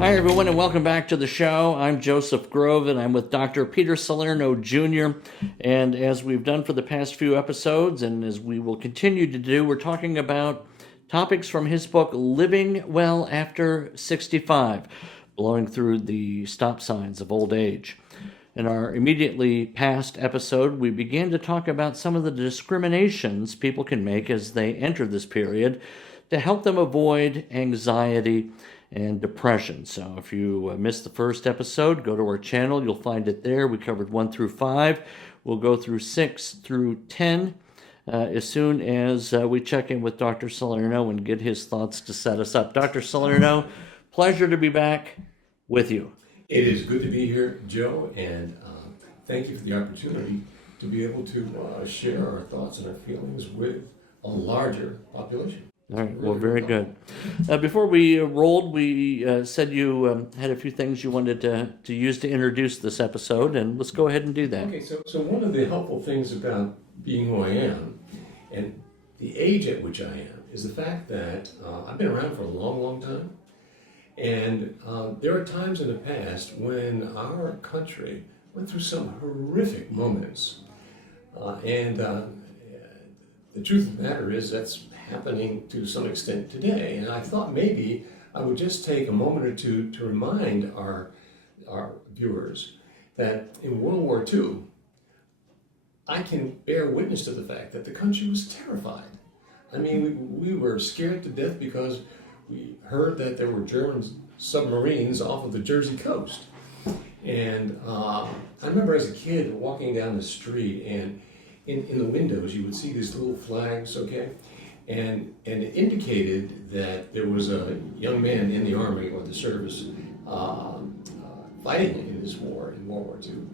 Hi, everyone, and welcome back to the show. I'm Joseph Grove, and I'm with Dr. Peter Salerno Jr. And as we've done for the past few episodes, and as we will continue to do, we're talking about topics from his book, Living Well After 65, blowing through the stop signs of old age. In our immediately past episode, we began to talk about some of the discriminations people can make as they enter this period to help them avoid anxiety and depression. So if you missed the first episode, go to our channel. You'll find it there. We covered 1 through 5. We'll go through 6 through 10 as soon as we check in with Dr. Salerno and get his thoughts to set us up. Dr. Salerno, pleasure to be back with you. It is good to be here, Joe, and thank you for the opportunity to be able to share our thoughts and our feelings with a larger population. All right, well, very good. Before we rolled, we said you had a few things you wanted to use to introduce this episode, and let's go ahead and do that. Okay, so one of the helpful things about being who I am and the age at which I am is the fact that I've been around for a long, long time, and there are times in the past when our country went through some horrific moments, and the truth of the matter is that's happening to some extent today. And I thought maybe I would just take a moment or two to remind our viewers that in World War II, I can bear witness to the fact that the country was terrified. I mean, we were scared to death because we heard that there were German submarines off of the Jersey coast. And I remember as a kid walking down the street, and in the windows you would see these little flags, okay? And it indicated that there was a young man in the Army or the service fighting in this war, in World War II.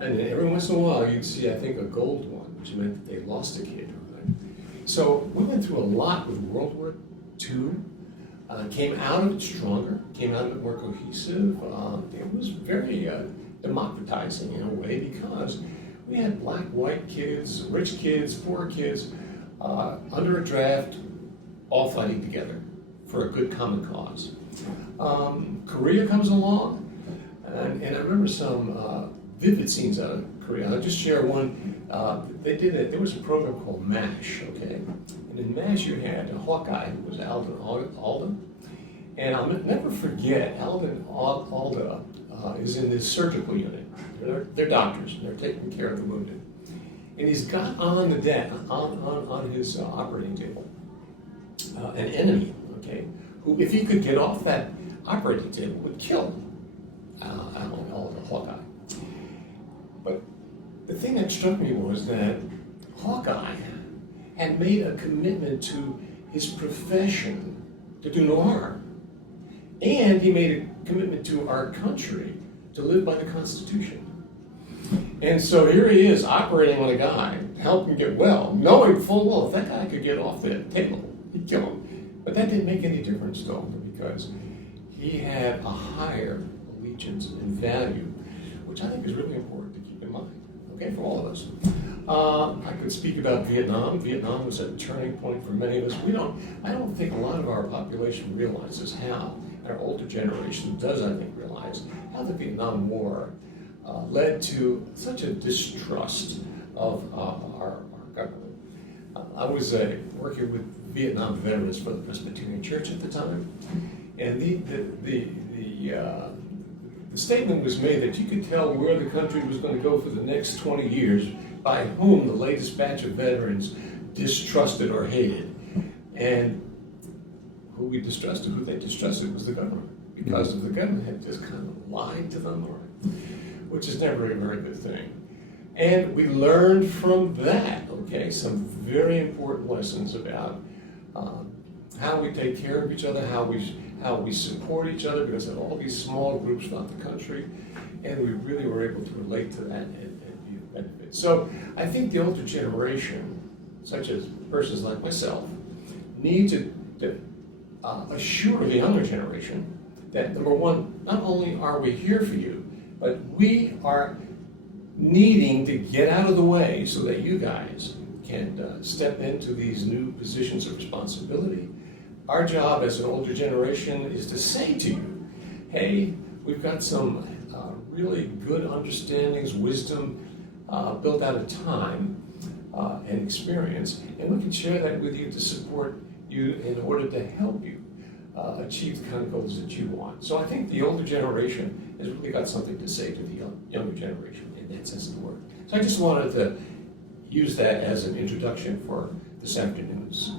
And then every once in a while you'd see, I think, a gold one, which meant that they lost a kid. Right? So we went through a lot with World War II, came out of it stronger, came out of it more cohesive. It was very democratizing in a way because we had black, white kids, rich kids, poor kids, under a draft, all fighting together for a good common cause. Korea comes along, and I remember some vivid scenes out of Korea. I'll just share one. There was a program called MASH, okay? And in MASH you had a Hawkeye, who was Alden Alda. And I'll never forget, Alden Alda is in this surgical unit. They're doctors, and they're taking care of the wounded. And he's got on the deck, on his operating table, an enemy, okay, who, if he could get off that operating table, would kill Hawkeye. But the thing that struck me was that Hawkeye had made a commitment to his profession to do no harm. And he made a commitment to our country to live by the Constitution. And so here he is operating on a guy, helping him get well, knowing full well if that guy could get off the table, he'd kill him. But that didn't make any difference though, because he had a higher allegiance and value, which I think is really important to keep in mind, okay, for all of us. I could speak about Vietnam. Vietnam was a turning point for many of us. I don't think a lot of our population realizes how, and our older generation does, I think, realize how the Vietnam War led to such a distrust of our government. I was working with Vietnam veterans for the Presbyterian Church at the time, and the statement was made that you could tell where the country was going to go for the next 20 years by whom the latest batch of veterans distrusted or hated. And who they distrusted was the government, because the government had just kind of lied to them, which is never a very good thing. And we learned from that, okay, some very important lessons about how we take care of each other, how we support each other, because of all these small groups throughout the country, and we really were able to relate to that and be of benefit. So I think the older generation, such as persons like myself, need to assure the younger generation that, number one, not only are we here for you, but we are needing to get out of the way so that you guys can step into these new positions of responsibility. Our job as an older generation is to say to you, hey, we've got some really good understandings, wisdom, built out of time and experience, and we can share that with you to support you in order to help you achieve the kind of goals that you want. So I think the older generation has really got something to say to the younger generation in that sense of the word. So I just wanted to use that as an introduction for this afternoon's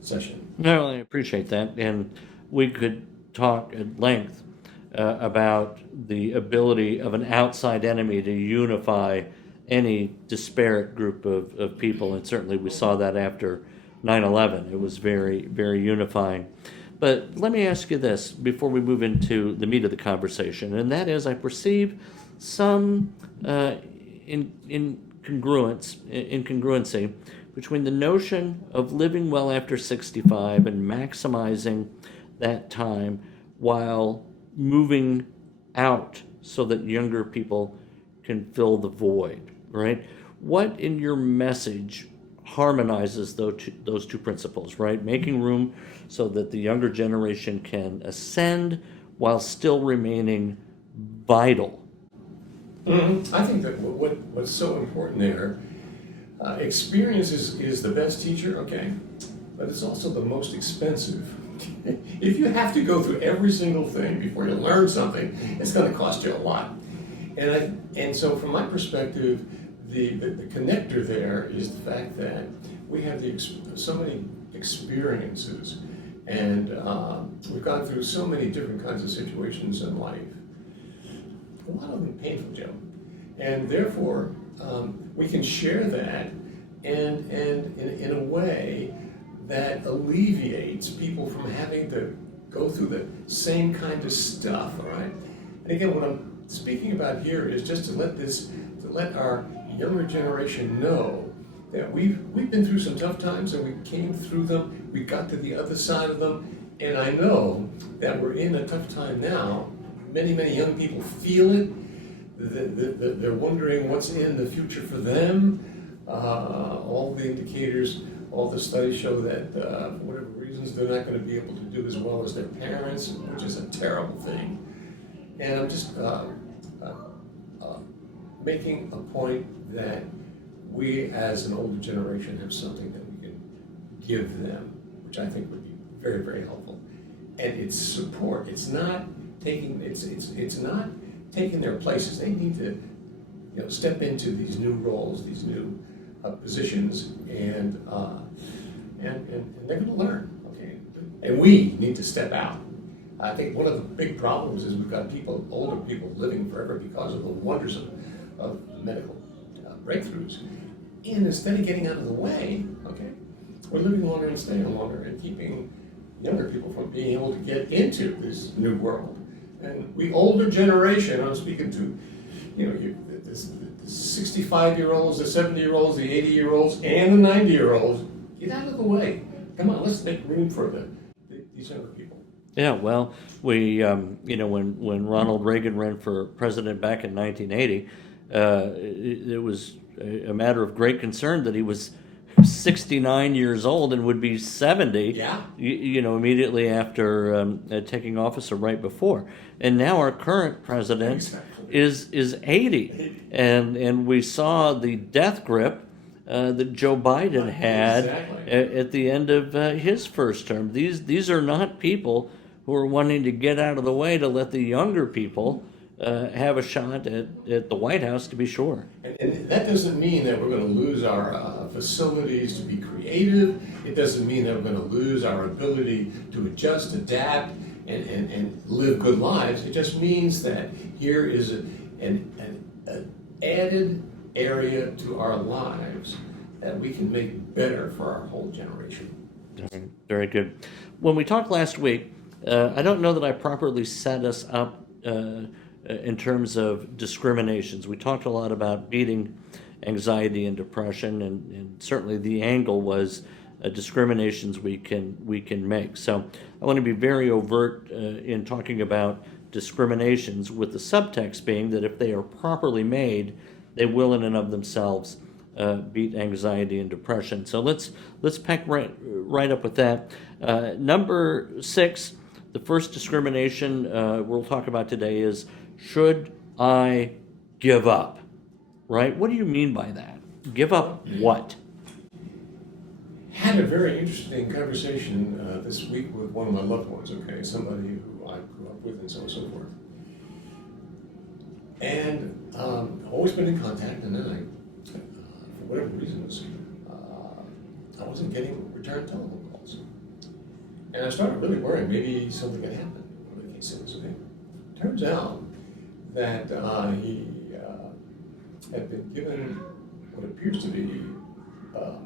session. No, I appreciate that, and we could talk at length about the ability of an outside enemy to unify any disparate group of people, and certainly we saw that after 9/11. It was very, very unifying. But let me ask you this before we move into the meat of the conversation, and that is I perceive some incongruency between the notion of living well after 65 and maximizing that time while moving out so that younger people can fill the void, right? What in your message harmonizes those two principles, right? Making room so that the younger generation can ascend while still remaining vital. I think that what's so important there, experience is the best teacher, okay, but it's also the most expensive. If you have to go through every single thing before you learn something, it's going to cost you a lot. And so from my perspective, the connector there is the fact that we have so many experiences, and we've gone through so many different kinds of situations in life. A lot of them painful, Joe. And therefore, we can share that and in a way that alleviates people from having to go through the same kind of stuff, all right? And again, what I'm speaking about here is just to let our younger generation know that we've been through some tough times and we came through them, we got to the other side of them, and I know that we're in a tough time now. Many young people feel it. They're wondering what's in the future for them. All the indicators, all the studies show that for whatever reasons they're not going to be able to do as well as their parents, which is a terrible thing. And I'm just making a point that we as an older generation have something that we can give them, which I think would be very, very helpful. And it's support. It's not taking their places. They need to step into these new roles, these new positions, and they're going to learn. Okay, and we need to step out. I think one of the big problems is we've got older people living forever because of the wonders of medical breakthroughs. And instead of getting out of the way, okay, we're living longer and staying longer and keeping younger people from being able to get into this new world. And we older generation, I'm speaking to, the 65-year-olds, the 70-year-olds, the 80-year-olds, and the 90-year-olds, get out of the way. Come on, let's make room for these younger people. Yeah, well, we, when Ronald Reagan ran for president back in 1980, it was a matter of great concern that he was 69 years old and would be 70, yeah. Immediately after taking office or right before. And now our current president is 80. And we saw the death grip that Joe Biden had at the end of his first term. These are not people who are wanting to get out of the way to let the younger people have a shot at the White House, to be sure. And that doesn't mean that we're going to lose our facilities to be creative. It doesn't mean that we're going to lose our ability to adjust, adapt, and live good lives. It just means that here is an added area to our lives that we can make better for our whole generation. Very good. When we talked last week, I don't know that I properly set us up in terms of discriminations. We talked a lot about beating anxiety and depression, and certainly the angle was discriminations we can make. So I want to be very overt in talking about discriminations, with the subtext being that if they are properly made, they will in and of themselves beat anxiety and depression. So let's pick right up with that. Number 6, The first discrimination we'll talk about today is, should I give up? Right? What do you mean by that? Give up what? Had a very interesting conversation this week with one of my loved ones, okay? Somebody who I grew up with and so on and so forth. And I've always been in contact, and then for whatever reasons, I wasn't getting return telephone calls. And I started really worrying maybe something had happened. One of the cases, okay? Turns out that he had been given what appears to be a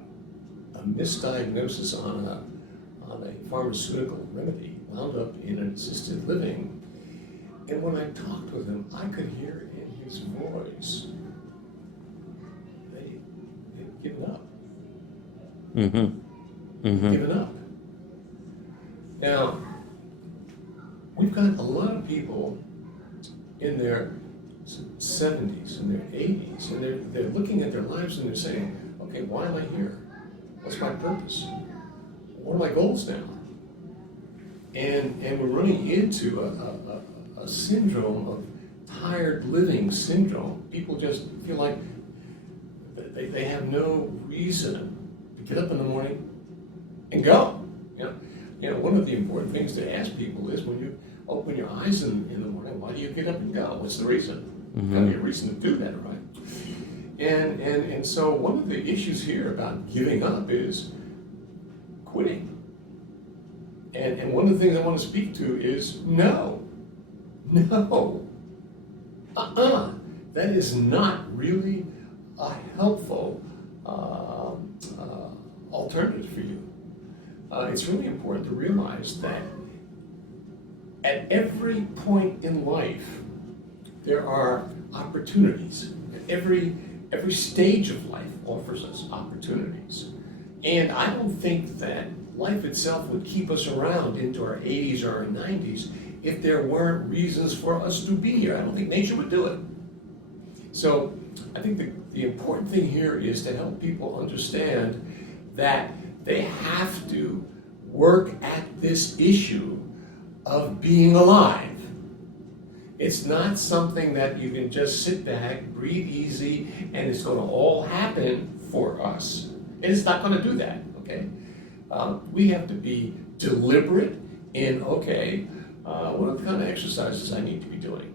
misdiagnosis on a pharmaceutical remedy, wound up in an assisted living. And when I talked with him, I could hear in his voice that he had given up. Given up. Now, we've got a lot of people in their 70s and their 80s, and they're looking at their lives and they're saying, okay, why am I here? What's my purpose? What are my goals now? And we're running into a syndrome of tired living syndrome. People just feel like they have no reason to get up in the morning and go. You know, one of the important things to ask people is, when you open your eyes in the morning, why do you get up and go? What's the reason? Got to be a reason to do that, right? And so one of the issues here about giving up is quitting. And one of the things I want to speak to is no. That is not really a helpful alternative for you. It's really important to realize that at every point in life, there are opportunities. Every stage of life offers us opportunities. And I don't think that life itself would keep us around into our 80s or our 90s if there weren't reasons for us to be here. I don't think nature would do it. So I think the important thing here is to help people understand that they have to work at this issue of being alive. It's not something that you can just sit back, breathe easy, and it's going to all happen for us. And it's not going to do that, okay? We have to be deliberate in, okay, what are the kind of exercises I need to be doing?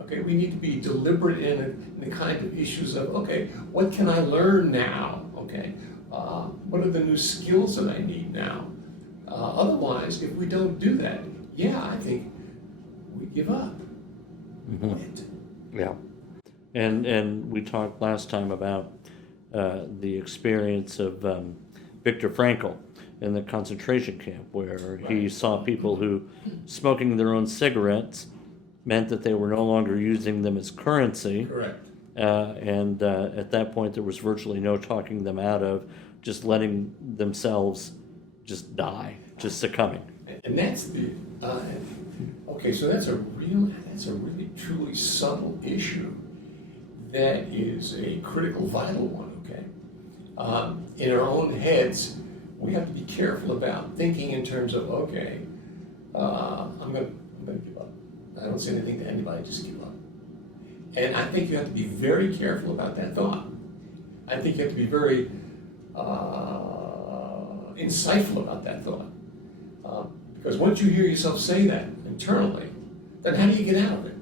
Okay, we need to be deliberate in the kind of issues of, okay, what can I learn now? Okay, what are the new skills that I need now? Otherwise, if we don't do that, I think we give up. Yeah. And we talked last time about the experience of Viktor Frankl in the concentration camp, where he saw people who smoking their own cigarettes meant that they were no longer using them as currency. Correct. And at that point, there was virtually no talking them out of just letting themselves just die, just succumbing. And that's the okay. So that's a really truly subtle issue. That is a critical, vital one. Okay. In our own heads, we have to be careful about thinking in terms of, okay, I'm going to give up. I don't say anything to anybody, just give up. And I think you have to be very careful about that thought. I think you have to be very insightful about that thought. Because once you hear yourself say that internally, then how do you get out of it?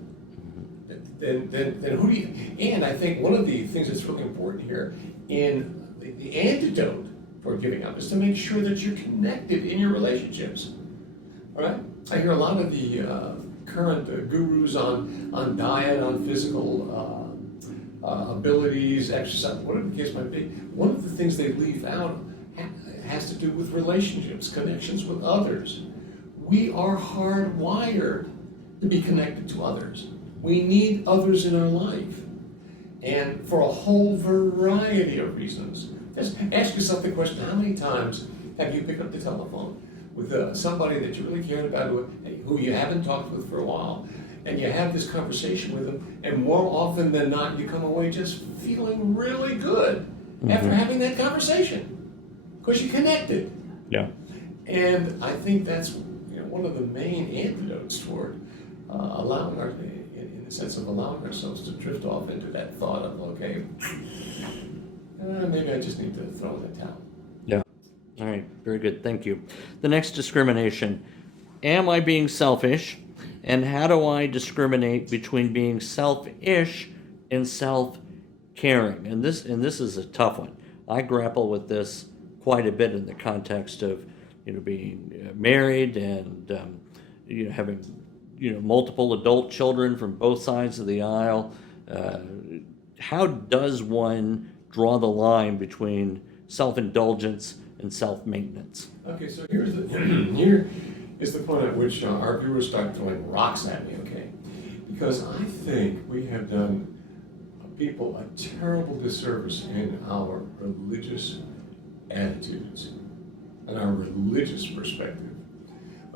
Then who do you... And I think one of the things that's really important here in the antidote for giving up is to make sure that you're connected in your relationships. All right? I hear a lot of the current gurus on diet, on physical abilities, exercise, whatever the case might be. One of the things they leave out has to do with relationships, connections with others. We are hardwired to be connected to others. We need others in our life. And for a whole variety of reasons. Just ask yourself the question, how many times have you picked up the telephone with somebody that you really cared about, who you haven't talked with for a while, and you have this conversation with them, and more often than not, you come away just feeling really good after having that conversation, because you connected. Yeah. And I think that's one of the main antidotes toward allowing in the sense of allowing ourselves to drift off into that thought of, okay, maybe I just need to throw in the towel. Yeah. All right. Very good. Thank you. The next discrimination. Am I being selfish? And how do I discriminate between being selfish and self-caring? And this is a tough one. I grapple with this quite a bit in the context of, being married and having multiple adult children from both sides of the aisle. How does one draw the line between self-indulgence and self-maintenance? Okay, so here is the point at which our viewers start throwing rocks at me, okay? Because I think we have done people a terrible disservice in our religious attitudes and our religious perspective.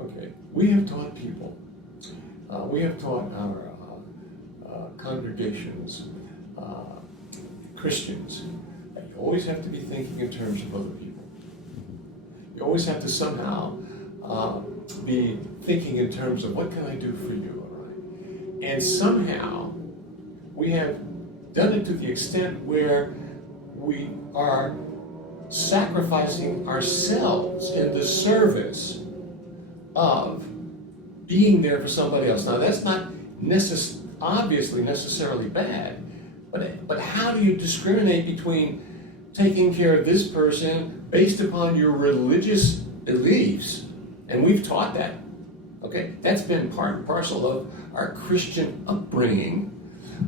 Okay, we have taught people, we have taught our congregations, Christians, that you always have to be thinking in terms of other people. You always have to somehow be thinking in terms of what can I do for you, all right? And somehow we have done it to the extent where we are sacrificing ourselves in the service of being there for somebody else. Now that's not obviously necessarily bad, but how do you discriminate between taking care of this person based upon your religious beliefs? And we've taught that, okay? That's been part and parcel of our Christian upbringing,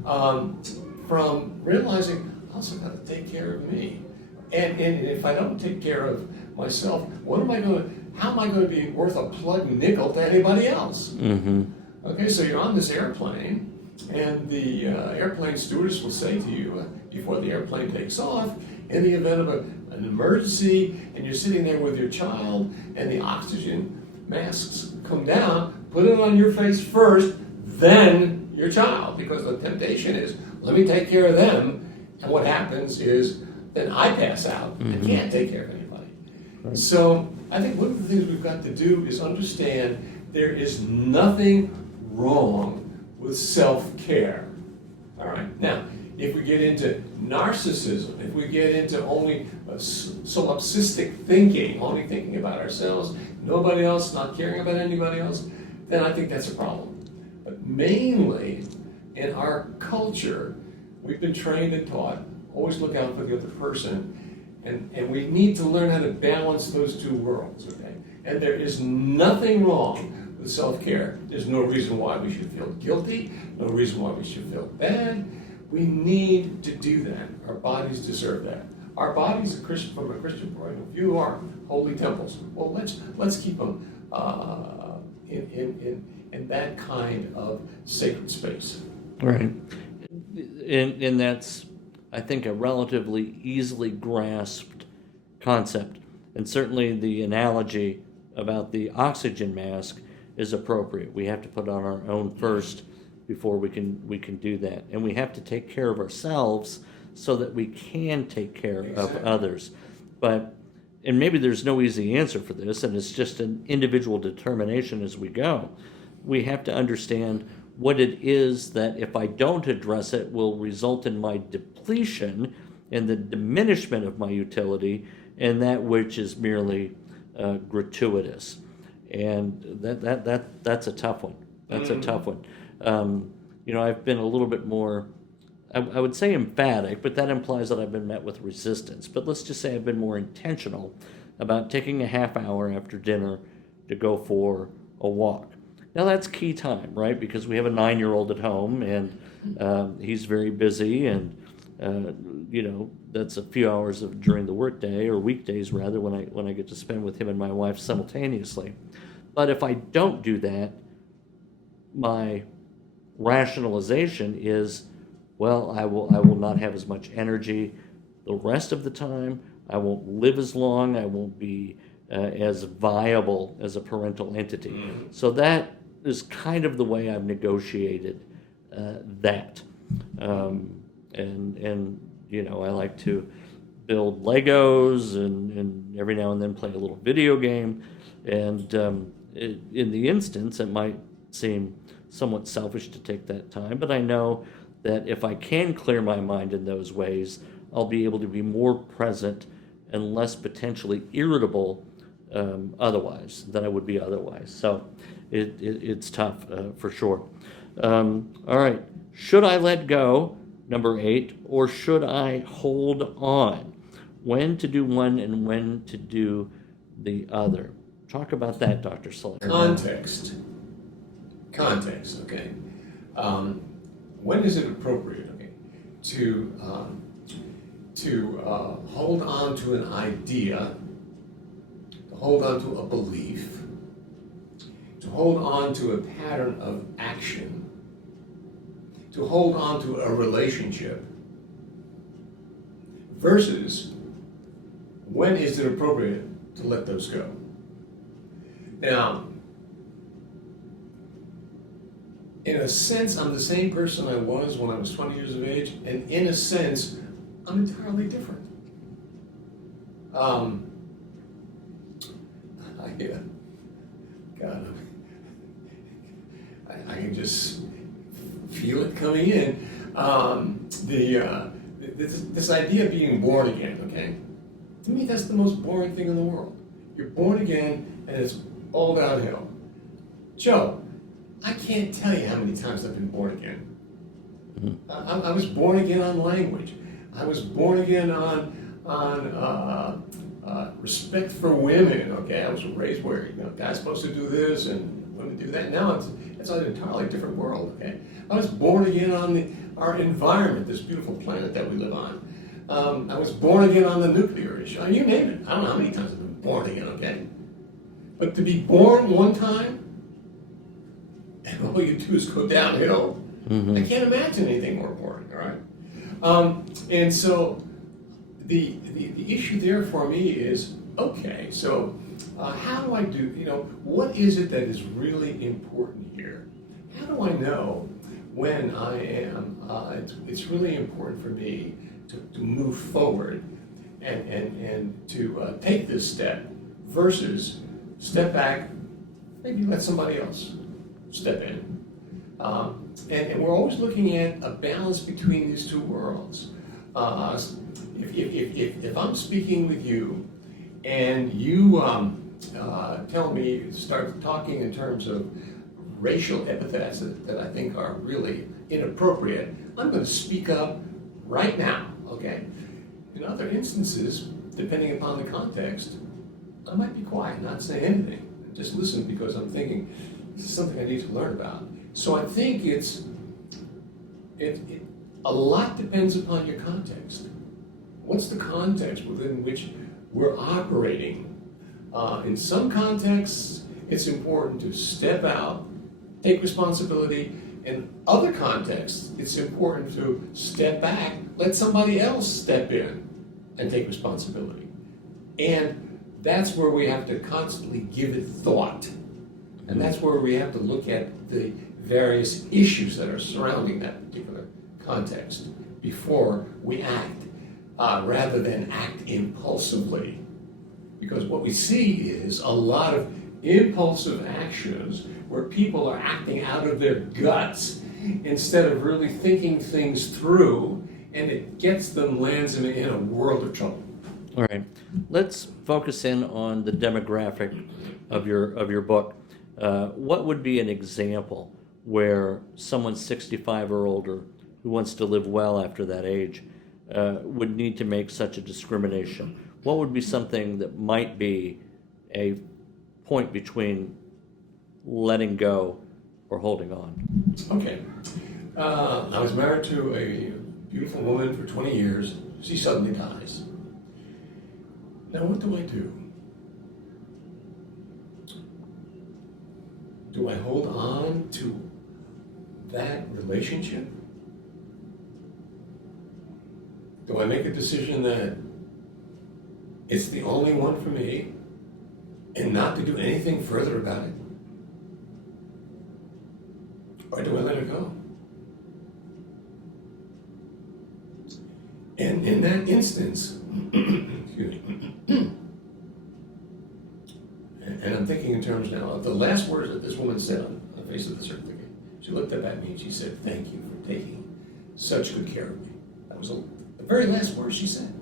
from realizing I also got to take care of me. And if I don't take care of myself, how am I going to be worth a plug nickel to anybody else? Mm-hmm. Okay, so you're on this airplane, and the airplane stewardess will say to you before the airplane takes off, in the event of an emergency, and you're sitting there with your child, and the oxygen masks come down, put it on your face first, then your child, because the temptation is, let me take care of them, and what happens is, then I pass out and can't take care of anybody. Right. So I think one of the things we've got to do is understand there is nothing wrong with self-care. All right. Now, if we get into narcissism, if we get into only solipsistic thinking, only thinking about ourselves, nobody else, not caring about anybody else, then I think that's a problem. But mainly in our culture, we've been trained and taught, always look out for the other person, and we need to learn how to balance those two worlds, okay? And there is nothing wrong with self-care. There's no reason why we should feel guilty, no reason why we should feel bad. We need to do that. Our bodies deserve that. Our bodies, from a Christian point of view, are holy temples. Well, let's keep them in that kind of sacred space. Right. And that's, I think, a relatively easily grasped concept. And certainly the analogy about the oxygen mask is appropriate. We have to put on our own first before we can do that. And we have to take care of ourselves so that we can take care of others. And maybe there's no easy answer for this, and it's just an individual determination as we go. We have to understand what it is that if I don't address it will result in my depletion and the diminishment of my utility, and that which is merely gratuitous. And that's a tough one. That's a tough one. I've been a little bit more, I would say emphatic, but that implies that I've been met with resistance. But let's just say I've been more intentional about taking a half hour after dinner to go for a walk. Now that's key time, right? Because we have a 9-year-old at home, and he's very busy, and that's a few hours during the workday, or weekdays rather, when I get to spend with him and my wife simultaneously. But if I don't do that, my rationalization is, well, I will not have as much energy the rest of the time. I won't live as long. I won't be as viable as a parental entity. So that is kind of the way I've negotiated that. And I like to build Legos and every now and then play a little video game. And in the instance, it might seem somewhat selfish to take that time, but I know that if I can clear my mind in those ways, I'll be able to be more present and less potentially irritable otherwise than I would be otherwise. So it's tough for sure. All right. Should I let go, number 8, or should I hold on? When to do one and when to do the other. Talk about that, Dr. Salerno. Context, okay. When is it appropriate, okay, to hold on to an idea, to hold on to a belief, to hold on to a pattern of action, to hold on to a relationship, versus when is it appropriate to let those go? Now, in a sense, I'm the same person I was when I was 20 years of age, and in a sense, I'm entirely different. I can just feel it coming in. This idea of being born again, okay? To me, that's the most boring thing in the world. You're born again, and it's all downhill. Joe, I can't tell you how many times I've been born again. I was born again on language. I was born again on respect for women. Okay, I was raised where guys supposed to do this and women do that. Now it's an entirely different world. Okay, I was born again on our environment, this beautiful planet that we live on. I was born again on the nuclear issue. You name it. I don't know how many times I've been born again. Okay, but to be born one time and all you do is go downhill. I can't imagine anything more boring, all right? And so the issue there for me is, okay, so how do I do, what is it that is really important here? How do I know when I am, it's really important for me to move forward and to take this step versus step back, maybe let somebody else step in. And we're always looking at a balance between these two worlds. If I'm speaking with you and you tell me, start talking in terms of racial epithets that I think are really inappropriate, I'm going to speak up right now, okay? In other instances, depending upon the context, I might be quiet, not say anything, just listen because I'm thinking, this is something I need to learn about. So I think a lot depends upon your context. What's the context within which we're operating? In some contexts, it's important to step out, take responsibility. In other contexts, it's important to step back, let somebody else step in and take responsibility. And that's where we have to constantly give it thought. And that's where we have to look at the various issues that are surrounding that particular context before we act, rather than act impulsively. Because what we see is a lot of impulsive actions where people are acting out of their guts instead of really thinking things through, and it lands them in a world of trouble. All right, let's focus in on the demographic of your book. What would be an example where someone 65 or older who wants to live well after that age would need to make such a discrimination? What would be something that might be a point between letting go or holding on? Okay. I was married to a beautiful woman for 20 years. She suddenly dies. Now, what do I do? Do I hold on to that relationship? Do I make a decision that it's the only one for me and not to do anything further about it? Or do I let it go? And in that instance, excuse me, and I'm thinking in terms now of the last words that this woman said on the face of the certificate. She looked up at me and she said, "Thank you for taking such good care of me." That was the very last words she said.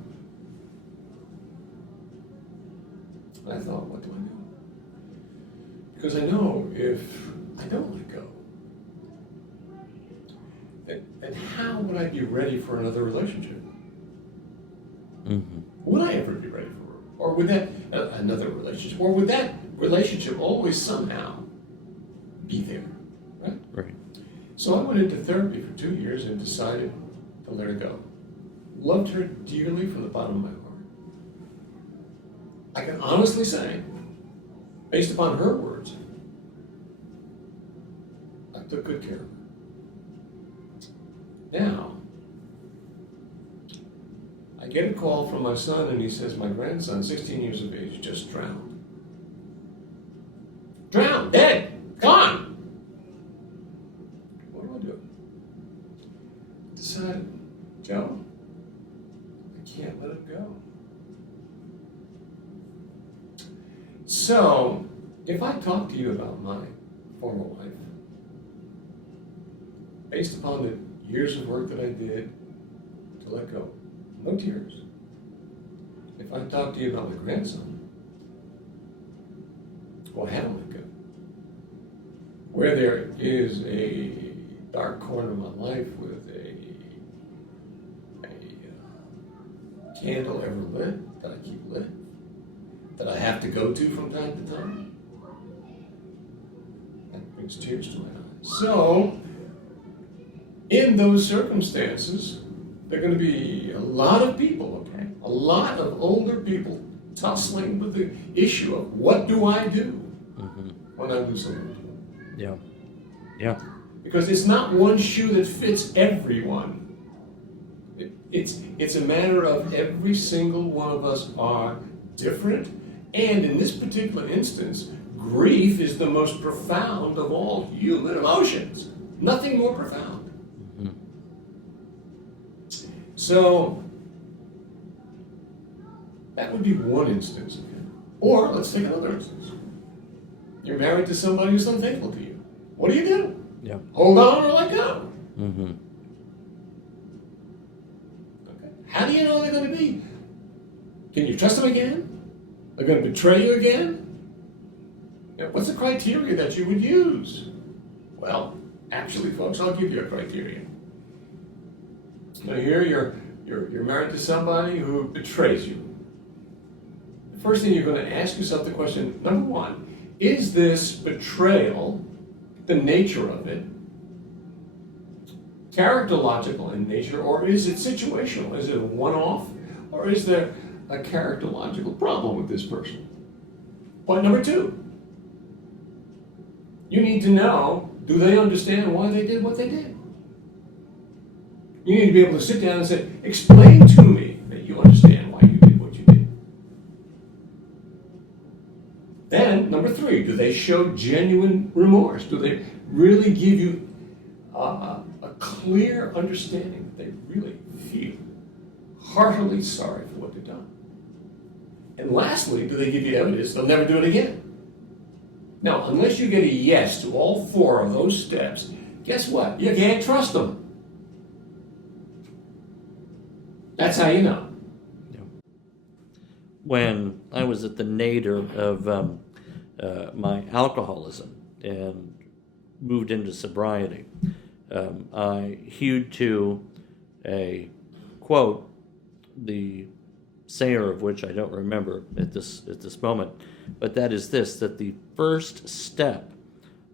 And I thought, what do I do? Because I know if I don't let go, then how would I be ready for another relationship? Mm-hmm. Would I ever be ready for her? Or would that, another relationship, or would that relationship always somehow be there, right? Right. So I went into therapy for 2 years and decided to let her go. Loved her dearly from the bottom of my heart. I can honestly say, based upon her words, I took good care of her. Now, I get a call from my son and he says, my grandson, 16 years of age, just drowned. Drowned, dead, gone. What do I do? Decided, Joe, I can't let it go. So, if I talk to you about my former wife, based upon the years of work that I did to let go, no tears. If I talk to you about my grandson, who I haven't let go, where there is a dark corner of my life with a candle ever lit, that I keep lit, that I have to go to from time to time, that brings tears to my eyes. So, in those circumstances, there are going to be a lot of people, okay? A lot of older people tussling with the issue of what do I do when I lose someone? Yeah. Yeah. Because it's not one shoe that fits everyone. It's a matter of every single one of us are different. And in this particular instance, grief is the most profound of all human emotions. Nothing more profound. So, that would be one instance. Or, let's take another instance. You're married to somebody who's unfaithful to you. What do you do? Yeah. Hold on or let go? Mm-hmm. Okay. How do you know they're going to be? Can you trust them again? They're going to betray you again? What's the criteria that you would use? Well, actually, folks, I'll give you a criteria. Now here you're married to somebody who betrays you. The first thing you're going to ask yourself the question, number one, is this betrayal, the nature of it, characterological in nature, or is it situational? Is it a one-off, or is there a characterological problem with this person? Point number two, you need to know, do they understand why they did what they did? You need to be able to sit down and say, explain to me that you understand why you did what you did. Then, number three, do they show genuine remorse? Do they really give you a clear understanding that they really feel heartily sorry for what they've done? And lastly, do they give you evidence they'll never do it again? Now, unless you get a yes to all four of those steps, guess what? You can't trust them. That's how you know. Yeah. When I was at the nadir of my alcoholism and moved into sobriety, I hewed to a quote, the sayer of which I don't remember at this moment, but that is this, that the first step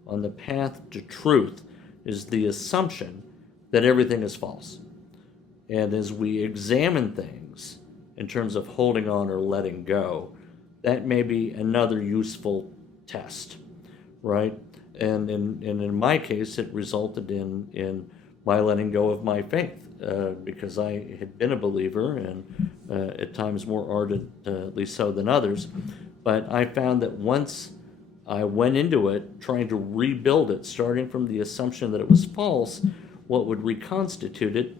on the path to truth is the assumption that everything is false. And as we examine things in terms of holding on or letting go, that may be another useful test, right? And in my case, it resulted in my letting go of my faith, because I had been a believer and at times more ardently so than others. But I found that once I went into it, trying to rebuild it, starting from the assumption that it was false, what would reconstitute it,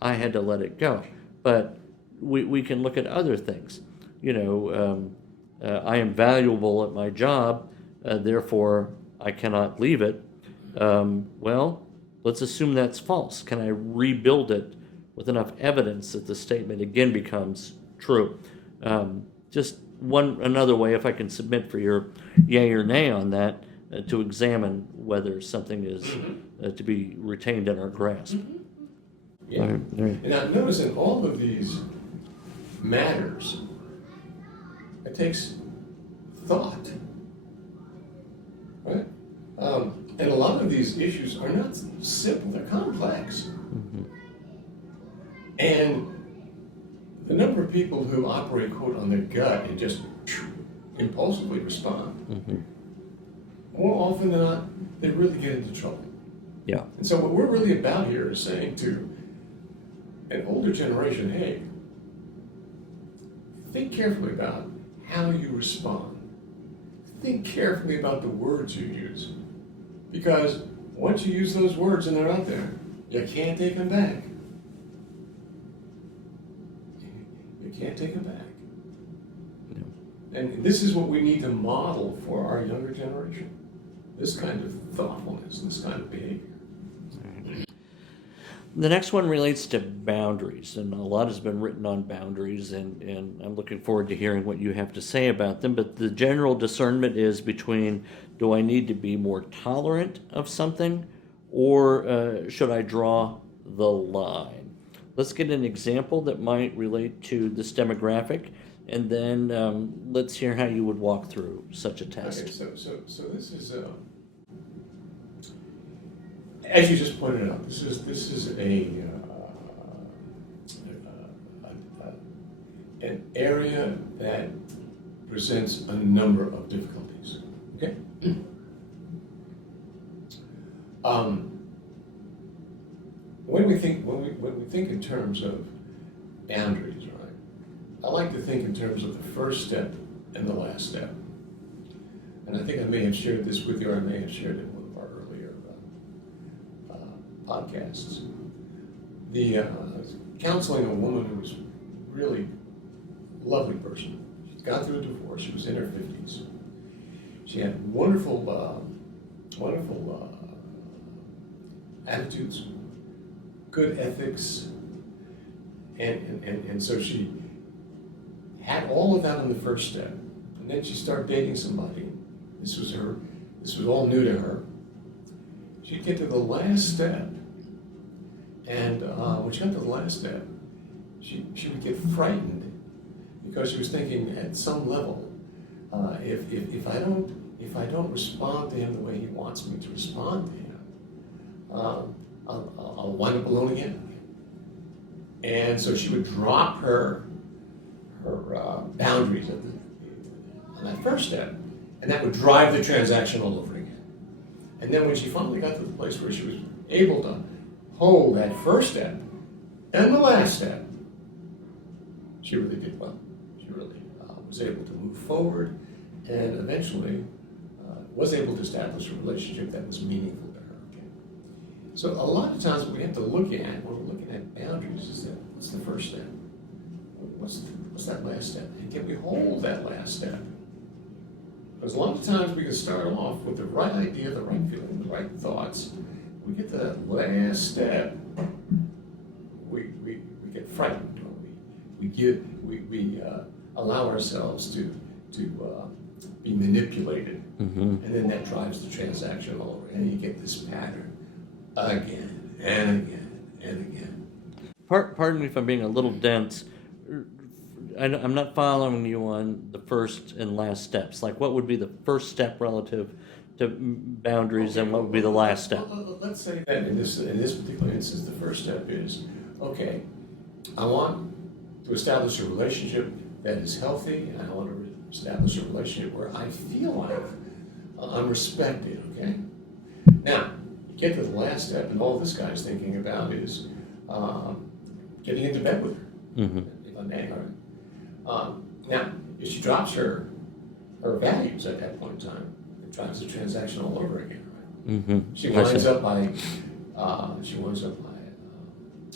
I had to let it go. But we can look at other things. I am valuable at my job, therefore I cannot leave it. Well, let's assume that's false. Can I rebuild it with enough evidence that the statement again becomes true? Just another way, if I can submit for your yay or nay on that, to examine whether something is to be retained in our grasp. Yeah. And now notice in all of these matters, it takes thought, right? And a lot of these issues are not simple, they're complex. And the number of people who operate, quote, on their gut and just impulsively respond, more often than not, they really get into trouble. Yeah. And so what we're really about here is saying to an older generation, hey, think carefully about how you respond. Think carefully about the words you use. Because once you use those words and they're out there, you can't take them back. You can't take them back. No. And this is what we need to model for our younger generation. This kind of thoughtfulness, this kind of behavior. The next one relates to boundaries, and a lot has been written on boundaries, and I'm looking forward to hearing what you have to say about them. But the general discernment is between, do I need to be more tolerant of something, or should I draw the line? Let's get an example that might relate to this demographic, and then let's hear how you would walk through such a test. Okay, so this is as you just pointed out, this is an area that presents a number of difficulties. Okay. When we think in terms of boundaries, right? I like to think in terms of the first step and the last step. And I think I may have shared this with you, or I may have shared it in one of our earlier podcasts. I was counseling a woman who was really a lovely person. She'd gone through a divorce. She was in her 50s. She had wonderful attitudes, good ethics, and so she had all of that on the first step. And then she started dating somebody. This was all new to her. She'd get to the last step, and when she got to the last step, she would get frightened because she was thinking, at some level, if I don't respond to him the way he wants me to respond to him, I'll wind up alone again. And so she would drop her boundaries on that first step, and that would drive the transaction all over again. And then when she finally got to the place where she was able to hold that first step and the last step, she really did well. She really was able to move forward and eventually was able to establish a relationship that was meaningful to her. Okay? So a lot of times what we have to look at when we're looking at boundaries is that, what's the first step? What's that last step? And can we hold that last step? Because a lot of times we can start off with the right idea, the right feeling, the right thoughts. We get to that last step, we get frightened, or we allow ourselves to be manipulated, and then that drives the transaction all over, and you get this pattern again and again and again. Pardon me if I'm being a little dense. I'm not following you on the first and last steps. Like, what would be the first step relative to boundaries, and what would be the last step? Well, let's say that in this particular instance, the first step is, okay, I want to establish a relationship that is healthy, and I want to establish a relationship where I feel like I'm respected, okay? Now, you get to the last step, and all this guy's thinking about is getting into bed with her, if I may, all right? Now, if she drops her values at that point in time, it drives the transaction all over again, right? She winds up by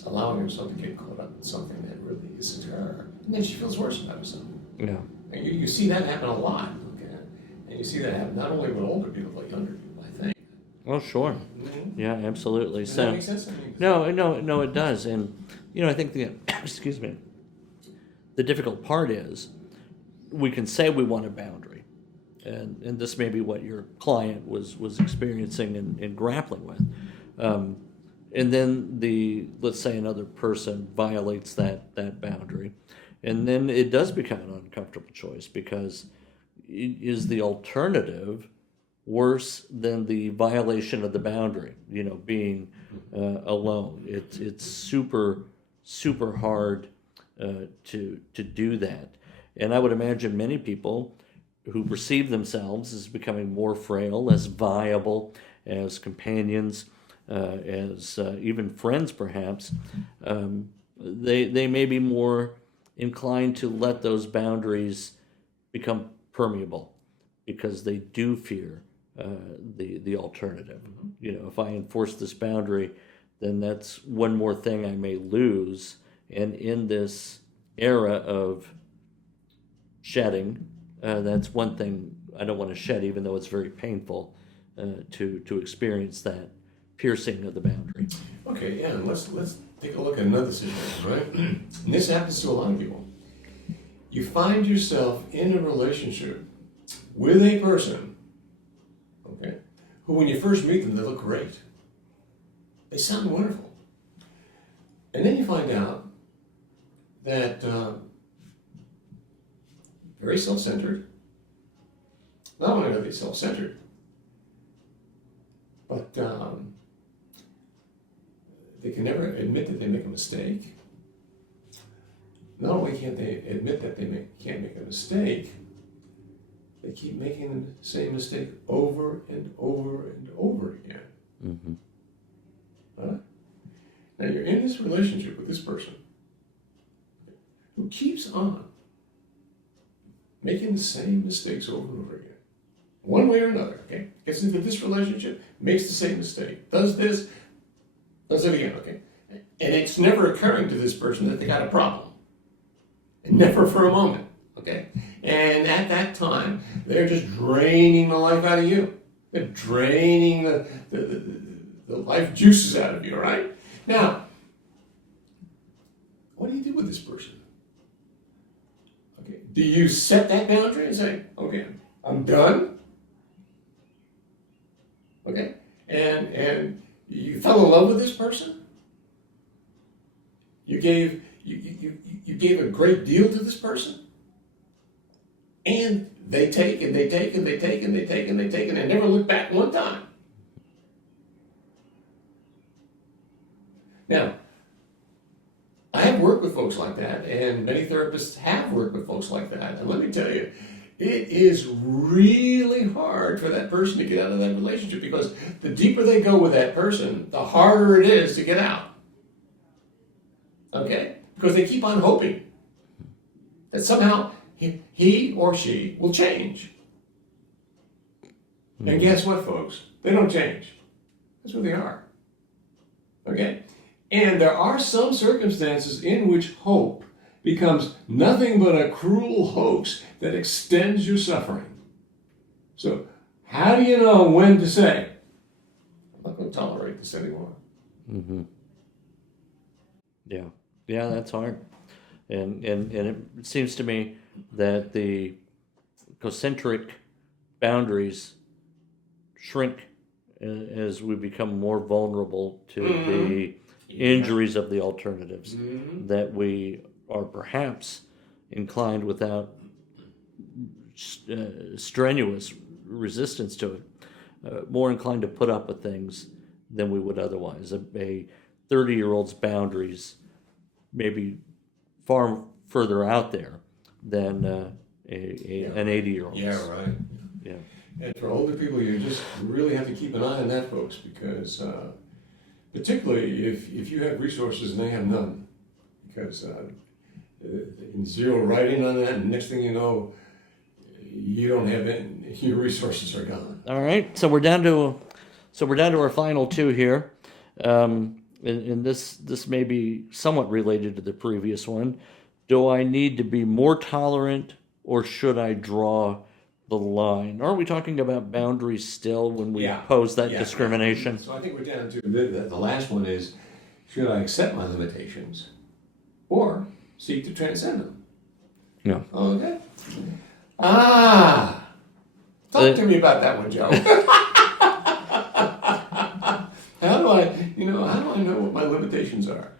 allowing herself to get caught up in something that really isn't her, and then she feels worse about herself. Yeah. And you see that happen a lot, okay? And you see that happen not only with older people, but younger people, I think. Oh, sure. Mm-hmm. Yeah, absolutely. Does So, that make sense? I mean, no, it does. And, I think excuse me, the difficult part is we can say we want a boundary. And this may be what your client was experiencing and grappling with. And then let's say another person violates that boundary. And then it does become an uncomfortable choice, because is the alternative worse than the violation of the boundary, being alone? It's super, super hard to do that. And I would imagine many people who perceive themselves as becoming more frail, less viable as companions, as even friends perhaps, they may be more inclined to let those boundaries become permeable, because they do fear the alternative. If I enforce this boundary, then that's one more thing I may lose. And in this era of shedding, that's one thing I don't want to shed, even though it's very painful to experience that piercing of the boundary. okay, yeah, and let's take a look at another situation, right? And this happens to a lot of people. You find yourself in a relationship with a person, okay, who when you first meet them, they look great. They sound wonderful. And then you find out that very self-centered. Not only are they self-centered, but they can never admit that they make a mistake. Not only can't they admit that they can't make a mistake, they keep making the same mistake over and over and over again. Mm-hmm. Huh? Now you're in this relationship with this person who keeps on making the same mistakes over and over again. One way or another, okay? Gets into this relationship, makes the same mistake, does this, does it again, okay? And it's never occurring to this person that they got a problem. Never for a moment, okay? And at that time, they're just draining the life out of you. They're draining the life juices out of you, right? Now, what do you do with this person? Okay, do you set that boundary and say, okay, I'm done? Okay, and you fell in love with this person? You gave a great deal to this person, and they take and they take and they take and they take and they take and they never look back one time. Now, I have worked with folks like that, and many therapists have worked with folks like that. And let me tell you, it is really hard for that person to get out of that relationship, because the deeper they go with that person, the harder it is to get out. Okay? Because they keep on hoping that somehow he or she will change. Mm-hmm. And guess what, folks? They don't change. That's who they are. Okay? And there are some circumstances in which hope becomes nothing but a cruel hoax that extends your suffering. So, how do you know when to say, I'm not going to tolerate this anymore? Mm-hmm. Yeah, that's hard. And it seems to me that the concentric boundaries shrink as we become more vulnerable to the injuries of the alternatives, that we are perhaps inclined, without strenuous resistance to it, more inclined to put up with things than we would otherwise. A 30-year-old's boundaries may be far further out there than an 80-year-old's. Yeah, right. Yeah. And for older people, you just really have to keep an eye on that, folks, because particularly if you have resources and they have none, because they can zero right in on that, and next thing you know, you don't have any, your resources are gone. All right, so we're down to our final two here, and this may be somewhat related to the previous one. Do I need to be more tolerant, or should I draw the line? Are we talking about boundaries still when we pose that discrimination? So I think we're down to the last one is, should I accept my limitations or seek to transcend them? Yeah. Okay. Talk to me about that one, Joe. How do I know what my limitations are?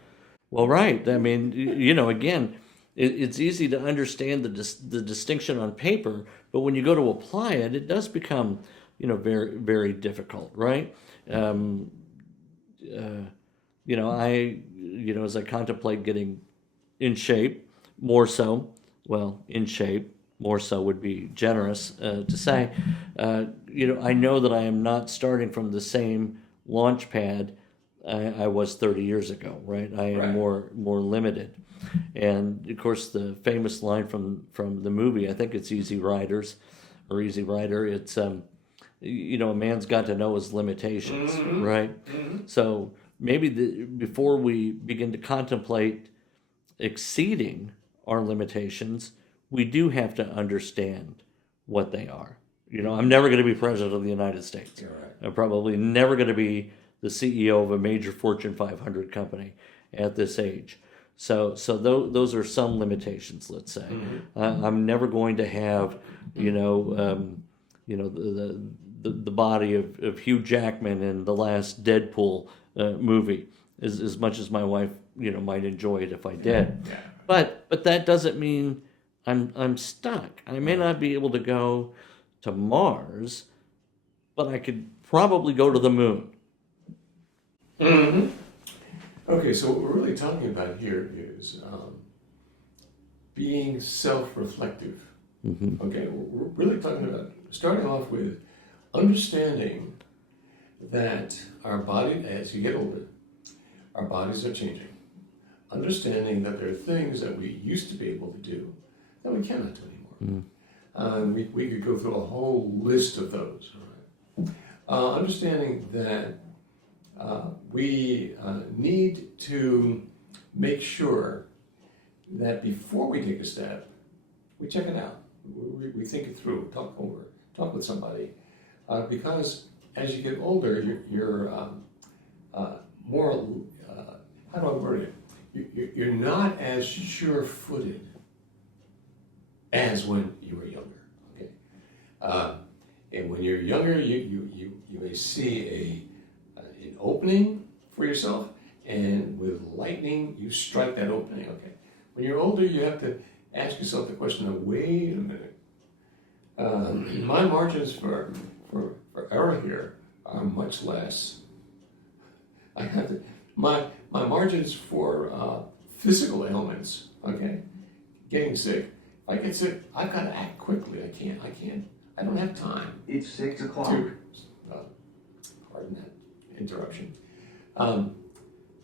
Well, right. I mean, again, it's easy to understand the distinction on paper, but when you go to apply it, it does become, very, very difficult, right? As I contemplate getting in shape, more so, in shape, more so would be generous to say, I know that I am not starting from the same launch pad I was 30 years ago, right? I am more limited. And of course, the famous line from the movie, I think it's Easy Riders or Easy Rider. It's a man's got to know his limitations, right? Mm-hmm. So maybe before we begin to contemplate exceeding our limitations, we do have to understand what they are. I'm never going to be president of the United States. You're right. I'm probably never going to be the CEO of a major Fortune 500 company at this age. So those are some limitations, let's say. Mm-hmm. I'm never going to have, the body of Hugh Jackman in the last Deadpool movie, as much as my wife, might enjoy it if I did. Yeah. But that doesn't mean I'm stuck. I may not be able to go to Mars, but I could probably go to the moon. Mm-hmm. Okay, so what we're really talking about here is being self-reflective. Mm-hmm. Okay, we're really talking about starting off with understanding that our body, as you get older, our bodies are changing. Understanding that there are things that we used to be able to do that we cannot do anymore. Mm-hmm. We could go through a whole list of those. All right? Understanding that we need to make sure that before we take a step, we check it out. We think it through, talk with somebody. Because as you get older, you're more, how do I word it? You're not as sure-footed as when you were younger. Okay, and when you're younger, you may see an opening for yourself, and with lightning, you strike that opening. Okay, when you're older, you have to ask yourself the question of, wait a minute. My margins for error here are much less. I have to. My margins for physical ailments, okay, getting sick. If I get sick, I've got to act quickly. I don't have time. It's 6 o'clock. Pardon that interruption. I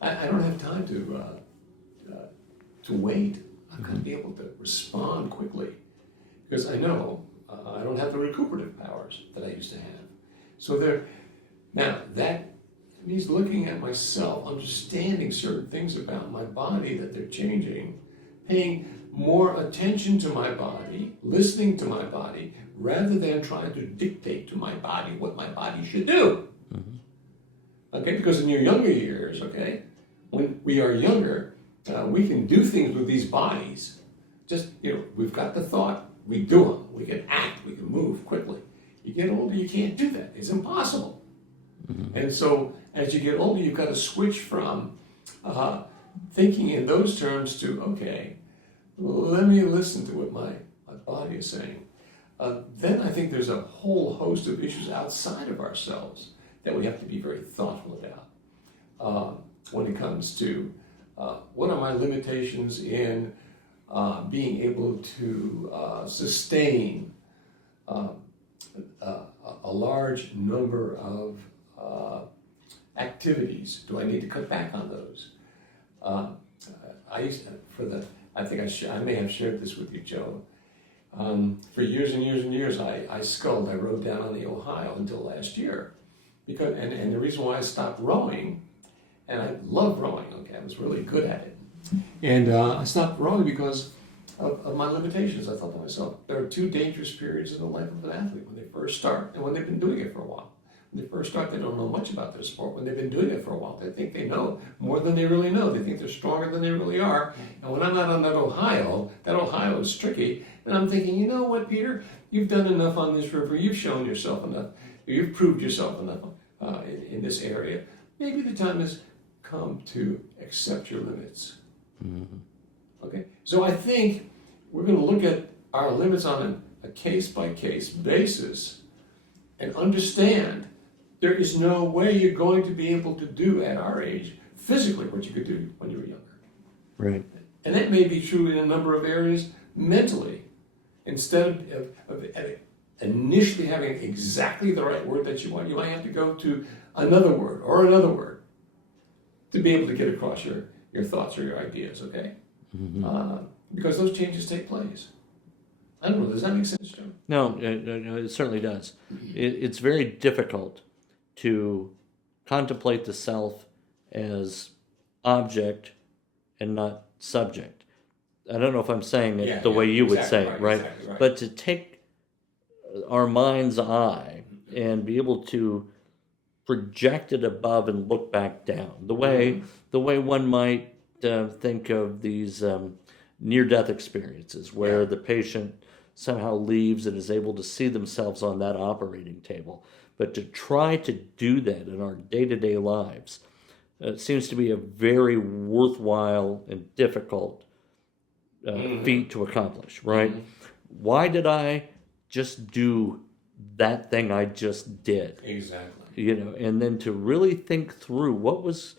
don't have time to wait. I've got to be able to respond quickly because I know I don't have the recuperative powers that I used to have. So that means looking at myself, understanding certain things about my body that they're changing, paying more attention to my body, listening to my body, rather than trying to dictate to my body what my body should do. Mm-hmm. Okay, because in your younger years, okay, when we are younger, we can do things with these bodies. Just, we've got the thought, we do them, we can act, we can move quickly. You get older, you can't do that. It's impossible. Mm-hmm. And so as you get older, you've got to switch from thinking in those terms to, okay, let me listen to what my body is saying. Then I think there's a whole host of issues outside of ourselves that we have to be very thoughtful about when it comes to what are my limitations in being able to sustain a large number of activities. Do I need to cut back on those? I think I may have shared this with you, Joe. For years and years and years, I sculled. I rode down on the Ohio until last year, because and the reason why I stopped rowing, and I love rowing. Okay, I was really good at it, and I stopped rowing because of my limitations. I thought to myself, there are two dangerous periods in the life of an athlete: when they first start and when they've been doing it for a while. When they first start, they don't know much about their sport. When they've been doing it for a while, they think they know more than they really know. They think they're stronger than they really are. And when I'm out on that Ohio is tricky. And I'm thinking, you know what, Peter? You've done enough on this river. You've shown yourself enough. You've proved yourself enough in this area. Maybe the time has come to accept your limits. Mm-hmm. Okay? So I think we're going to look at our limits on a case-by-case basis and understand there is no way you're going to be able to do at our age physically what you could do when you were younger. Right. And that may be true in a number of areas mentally. Instead of initially having exactly the right word that you want, you might have to go to another word to be able to get across your thoughts or your ideas, okay? Mm-hmm. Because those changes take place. I don't know, does that make sense, Joe? No, it certainly does. It's very difficult to contemplate the self as object and not subject. I don't know if I'm saying it the way you would say it, right? Exactly right. But to take our mind's eye and be able to project it above and look back down, the way one might think of these near-death experiences where the patient somehow leaves and is able to see themselves on that operating table. But to try to do that in our day-to-day lives seems to be a very worthwhile and difficult feat to accomplish, right? Mm-hmm. Why did I just do that thing I just did? Exactly. And then to really think through what was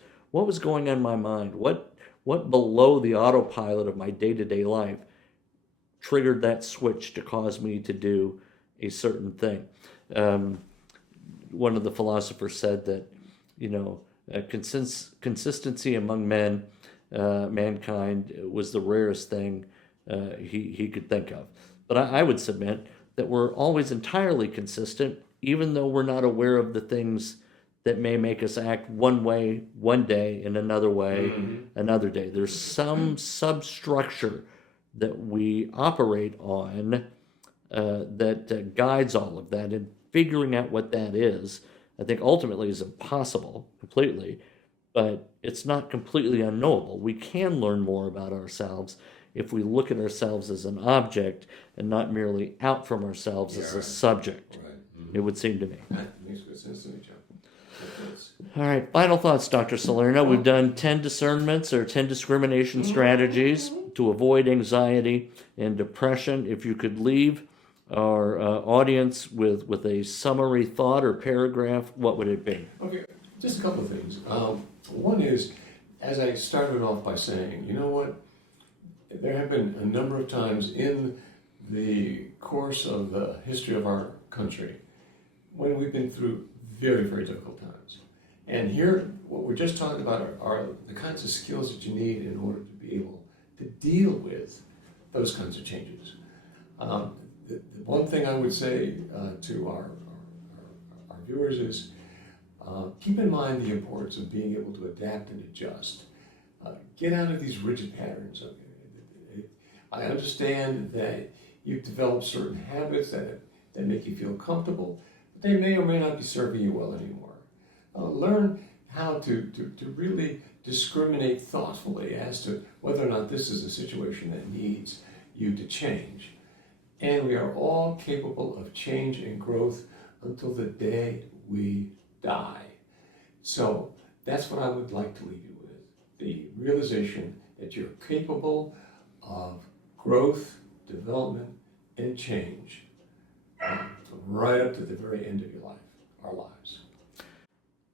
going on in my mind, what below the autopilot of my day-to-day life triggered that switch to cause me to do a certain thing. One of the philosophers said that, consistency among mankind was the rarest thing he could think of. But I would submit that we're always entirely consistent, even though we're not aware of the things that may make us act one way one day and another way another day. There's some substructure that we operate on that guides all of that, and figuring out what that is, I think ultimately is impossible completely, but it's not completely unknowable. We can learn more about ourselves if we look at ourselves as an object and not merely out from ourselves as a subject. Right. It would seem to me. That makes good sense to me, Joe. All right, final thoughts, Dr. Salerno. We've done 10 discernments or 10 discrimination strategies to avoid anxiety and depression. If you could leave our audience with a summary thought or paragraph, what would it be? Okay, just a couple of things. One is, as I started off by saying, you know what? There have been a number of times in the course of the history of our country when we've been through very, very difficult times. And here, what we're just talking about are the kinds of skills that you need in order to be able to deal with those kinds of changes. The one thing I would say to our viewers is keep in mind the importance of being able to adapt and adjust. Get out of these rigid patterns. I understand that you've developed certain habits that make you feel comfortable, but they may or may not be serving you well anymore. Learn how to really discriminate thoughtfully as to whether or not this is a situation that needs you to change. And we are all capable of change and growth until the day we die. So that's what I would like to leave you with, the realization that you're capable of growth, development, and change right up to the very end of your life, our lives.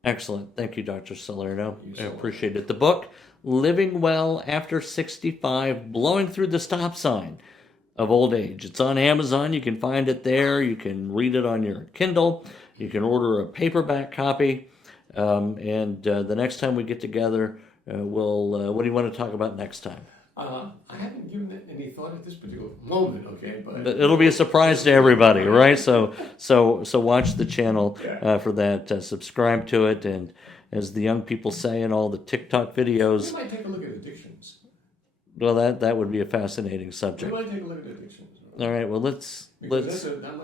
Excellent. Thank you, Dr. Salerno. I appreciate it. The book, Living Well After 65, Blowing Through the Stop Sign of Old Age. It's on Amazon. You can find it there. You can read it on your Kindle. You can order a paperback copy. And the next time we get together, what do you want to talk about next time? I haven't given it any thought at this particular moment, okay? But it'll be a surprise to everybody, right? So watch the channel for that. Subscribe to it, and as the young people say in all the TikTok videos, you might take a look at addictions. Well, that would be a fascinating We subject. might take a look at addiction. All right. Well, let's. Because that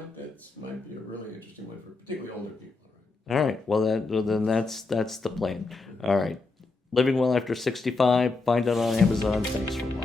might be a really interesting one for particularly older people. All right. Well, then that's the plan. All right. Living Well After 65. Find it on Amazon. Thanks for watching.